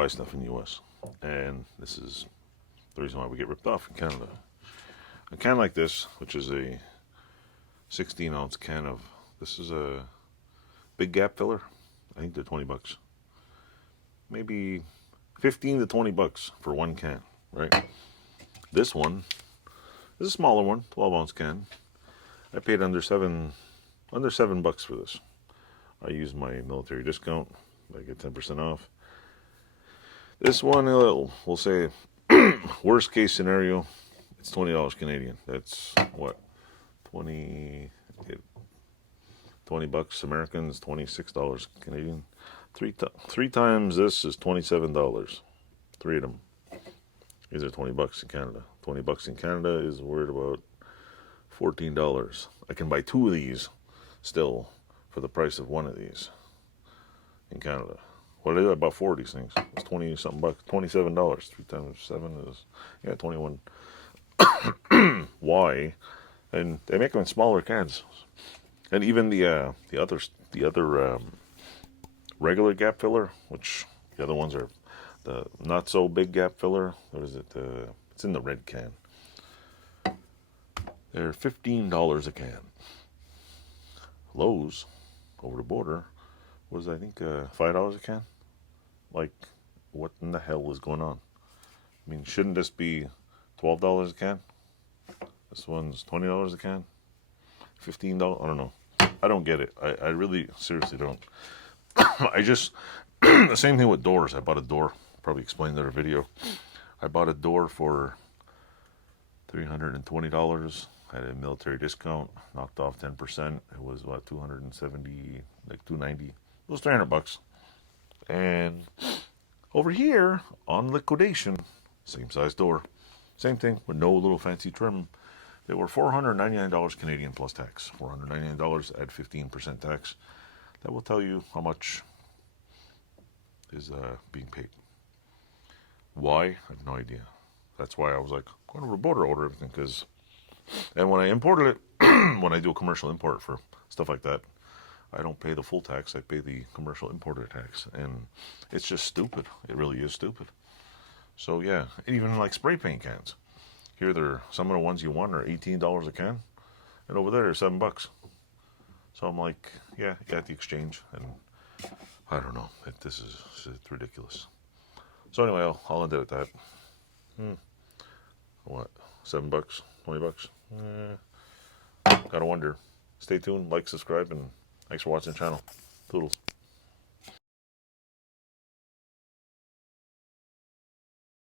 buy stuff in the US, and this is the reason why we get ripped off in Canada. A can like this, which is a 16-ounce can of, this is a big gap filler. I think they're 20 bucks. Maybe 15 to 20 bucks for one can, right? This one is a smaller one, 12-ounce can. I paid under seven bucks for this. I used my military discount. I get 10% off. This one, we'll say, worst case scenario, it's $20 Canadian. That's what, 20 bucks Americans, $26 Canadian. Three times this is $27. Three of them. These are 20 bucks in Canada. 20 bucks in Canada is worth about $14. I can buy two of these still for the price of one of these in Canada. What is it? About 4 of these things. It's 20 something bucks. $27. 3 times 7 is, yeah, 21. Why? And they make them in smaller cans. And even the other regular gap filler, which the other ones are the not so big gap filler. What is it? It's in the red can. They're $15 a can. Lowe's over the border was, I think, $5 a can. Like, what in the hell is going on? I mean, shouldn't this be $12 a can? This one's $20 a can. $15. I don't know. I don't get it. I really seriously don't. I just the same thing with doors. I bought a door. Probably explained in a video. I bought a door for $320. I had a military discount, knocked off 10%. It was what, 270, like 290. It was 300 bucks. And over here on liquidation, same size door, same thing with no little fancy trim. They were $499 Canadian plus tax. $499 at 15% tax. That will tell you how much is being paid. Why? I have no idea. That's why I was like, going over the border, order everything. And when I imported it, when I do a commercial import for stuff like that, I don't pay the full tax. I pay the commercial importer tax. And it's just stupid. It really is stupid. So yeah, even like spray paint cans. Here, some of the ones you want are $18 a can, and over there, $7 bucks. So I'm like, yeah, at the exchange, and I don't know. This is ridiculous. So anyway, I'll end it at that. What? $7 bucks? 20 bucks? Gotta wonder. Stay tuned, like, subscribe, and thanks for watching the channel. Toodles.